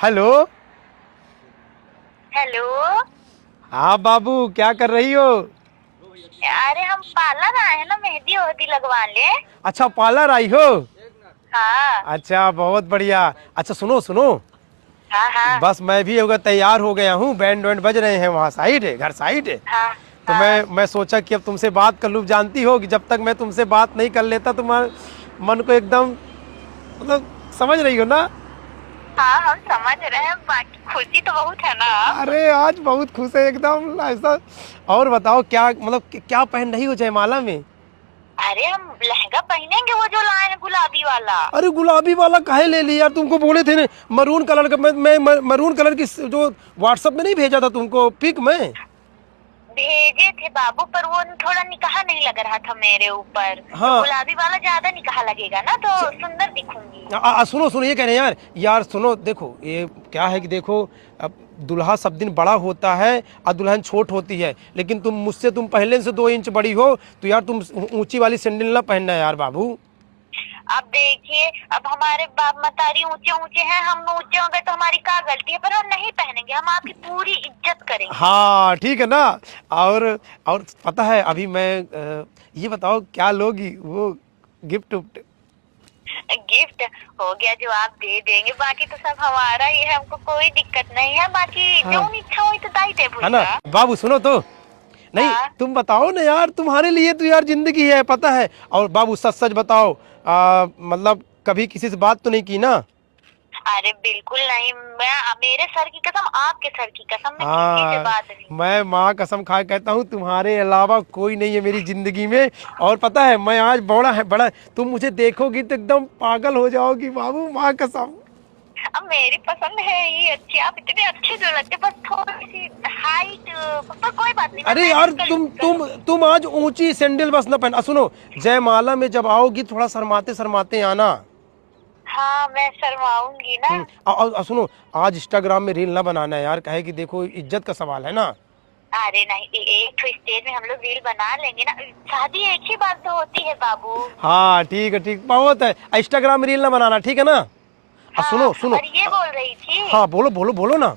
Hello. Hello. हाँ बाबू, क्या कर रही हो? अरे हम पार्लर आए हैं ना, मेहंदी वेहंदी लगवा ले। अच्छा, पार्लर आई हो। हाँ अच्छा, बहुत बढ़िया। अच्छा सुनो सुनो, हाँ हाँ बस मैं भी होगा तैयार हो गया हूँ, बैंड वैंड बज रहे हैं, वहाँ साइड है, घर साइड है। हाँ तो हाँ मैं सोचा कि अब तुमसे बात कर लूँ। जानती हो कि जब तक मैं तुमसे बात नहीं कर लेता तुम्हारे मन को एकदम, मतलब समझ रही हो ना। हाँ, हम समझ रहे हैं, बाकी खुशी तो बहुत है ना आप। अरे आज बहुत खुश है एकदम ऐसा। और बताओ क्या, मतलब क्या पहन रही हो जयमाला में? अरे हम लहंगा पहनेंगे, वो जो लाए हैं गुलाबी वाला। अरे गुलाबी वाला काहे ले लिया यार? तुमको बोले थे ना मरून कलर का। मैं मरून कलर की जो व्हाट्सएप में नहीं भेजा था तुमको पिक में? भेजे थे बाबू, पर वो थोड़ा निकाह नहीं लग रहा था मेरे ऊपर, तो हाँ। गुलाबी वाला ज्यादा निकाह लगेगा ना, तो सुंदर दिखूंगी। सुनो सुनो, ये कह रहे हैं यार, यार सुनो, देखो ये क्या है कि देखो, अब दूल्हा सब दिन बड़ा होता है और दुल्हन छोट होती है, लेकिन तुम पहले से 2 इंच बड़ी हो, तो यार तुम ऊंची वाली सैंडल ना पहनना यार बाबू। अब देखिए, अब हमारे बाप मतारी ऊंचे ऊंचे हैं, हम ऊंचे हो गए तो हमारी क्या गलती है, पर हम नहीं पहनेंगे, हम आपकी पूरी इज्जत करेंगे। हाँ ठीक है ना। और और पता है अभी मैं ये बताओ क्या लोगी वो, गिफ्ट उफ्ट? गिफ्ट हो गया जो आप दे देंगे, बाकी तो सब हमारा ही है, हमको कोई दिक्कत नहीं है, बाकी जो हाँ, इच्छा हुई तो दाई दे है ना भैया। बाबू? सुनो तो, नहीं हाँ। तुम बताओ ना यार, तुम्हारे लिए तो यार जिंदगी है, पता है। और बाबू सच सच बताओ, मतलब कभी किसी से बात तो नहीं की ना? अरे बिल्कुल नहीं, मैं मेरे सर की कसम, आपके सर की कसम, मैं किसी से हाँ, बात नहीं की। मैं माँ कसम खा के कहता हूँ, तुम्हारे अलावा कोई नहीं है मेरी जिंदगी में। और पता है मैं आज बड़ा है बड़ा, तुम मुझे देखोगी तो एकदम पागल हो जाओगी बाबू, माँ कसम। अब मेरी पसंद है ही अच्छी, आप इतने अच्छे जो लगते, बस थोड़ी सी हाइट, पर कोई बात नहीं, मैं अरे यार मैनेज कर तुम लूंगी। तुम तुम आज ऊंची सैंडल बस ना पहन। सुनो, जयमाला में जब आओगी थोड़ा शर्माते शर्माते आना। हाँ, मैं शर्माऊंगी ना। और सुनो, आज इंस्टाग्राम में रील ना बनाना यार, कहे कि देखो इज्जत का सवाल है ना। अरे नहीं, एक तो स्टेज में हम लोग रील बना लेंगे ना, शादी एक ही बार तो होती है बाबू। हाँ ठीक है, ठीक बहुत है। इंस्टाग्राम में रील ना बनाना, ठीक है ना। और हाँ, सुनो सुनो, और ये बोल रही थी, हाँ बोलो बोलो बोलो ना।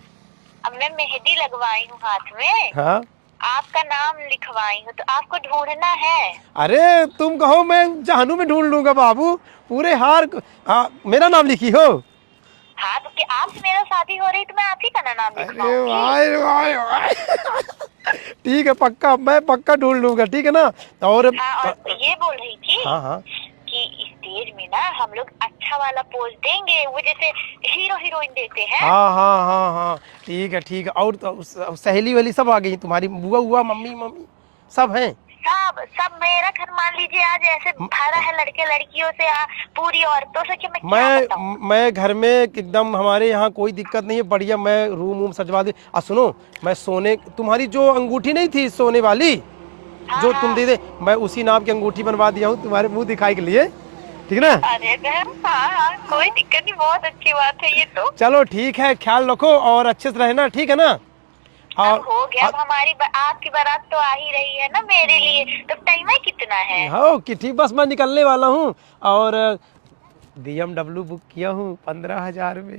अब मैं मेहंदी लगवाई हूँ हाथ में, हाँ। आपका नाम लिखवाई हूँ, तो आपको ढूंढना है। अरे तुम कहो मैं जहनू में ढूंढ लूंगा बाबू, पूरे हाँ, मेरा नाम लिखी हो। हाँ, तो क्या आपसे मेरा शादी हो रही तो मैं आप ही का ना नाम अरे लिखवाऊंगी। भाई भाई भाई ठीक है, पक्का मैं पक्का ढूंढ लूंगा, ठीक है ना। और हाँ, और ये बोल रही थी हाँ हाँ कि स्टेज में ना हम लोग अच्छा वाला पोज देंगे, वो जैसे हीरो हीरोइन देते हैं। हाँ हाँ हाँ हाँ, ठीक है ठीक है। और तो सहेली वहेली सब आ गई, तुम्हारी बुआ हुआ, मम्मी मम्मी सब हैं? सब सब, मेरा घर मान लीजिए आज ऐसे भरा है लड़के लड़कियों से, पूरी औरतों से, कि मैं क्या बताऊं। मैं घर में एकदम, हमारे यहाँ कोई दिक्कत नहीं है, बढ़िया मैं रूम वूम सजवा दे। सुनो, मैं सोने, तुम्हारी जो अंगूठी नहीं थी सोने वाली, हाँ जो तुम हाँ। दे दे, मैं उसी नाम की अंगूठी बनवा दिया हूँ तुम्हारे मुंह दिखाई के लिए, ठीक ना। अरे बहन, हाँ हाँ, कोई दिक्कत नहीं, बहुत अच्छी बात है ये तो। चलो ठीक है, ख्याल रखो और अच्छे से रहना, ठीक है ना। अब और हो गया, अब हमारी आपकी बारात तो आ ही रही है ना मेरे लिए, तो टाइम है कितना है। हाँ कि ठीक, बस मैं निकलने वाला हूँ। और BMW बुक किया हूँ 15,000 में।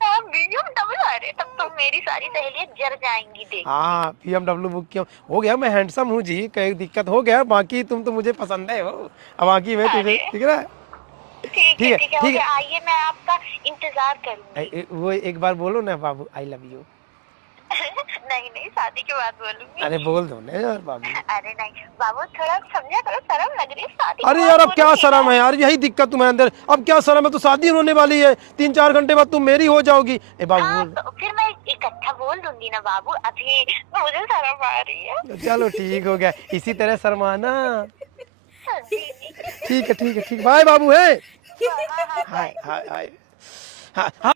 हाँ, BMW, अरे तब तो मेरी सारी सहेलियां जर जाएंगी देख के। हाँ BMW बुक किया हो गया, मैं हैंडसम हूँ जी, कोई दिक्कत हो गया, बाकी तुम तो मुझे पसंद है हो, अब बाकी मैं तुझे, अरे ठीक है ना। ठीक है ठीक है, हो ठीक है। गया, आइए, मैं आपका इंतजार करूंगी। वो एक बार बोलो ना बाबू, आई लव यू। नहीं नहीं, शादी के बाद बोलूंगी। अरे बोल दो ना यार बाबू। अरे नहीं बाबू, थोड़ा समझा करो, शर्म लग रही है, शादी के अरे बाद यार अब क्या बोलूंगी ना। शर्म है यार, यही दिक्कत तुम्हारे अंदर, अब क्या शर्म है? तो शादी होने वाली है, 3-4 घंटे बाद तुम मेरी हो जाओगी। ए बाबू हाँ, बोल। तो फिर मैं इकट्ठा बोल दूंगी ना बाबू, अभी मुझे शर्म आ रही है। चलो ठीक हो गया, इसी तरह शर्माना। हाँ, जी जी। ठीक है ठीक है ठीक, बाय बाबू है। हाँ हाँ, हाय बाय। हाय हाय। हाँ हाँ।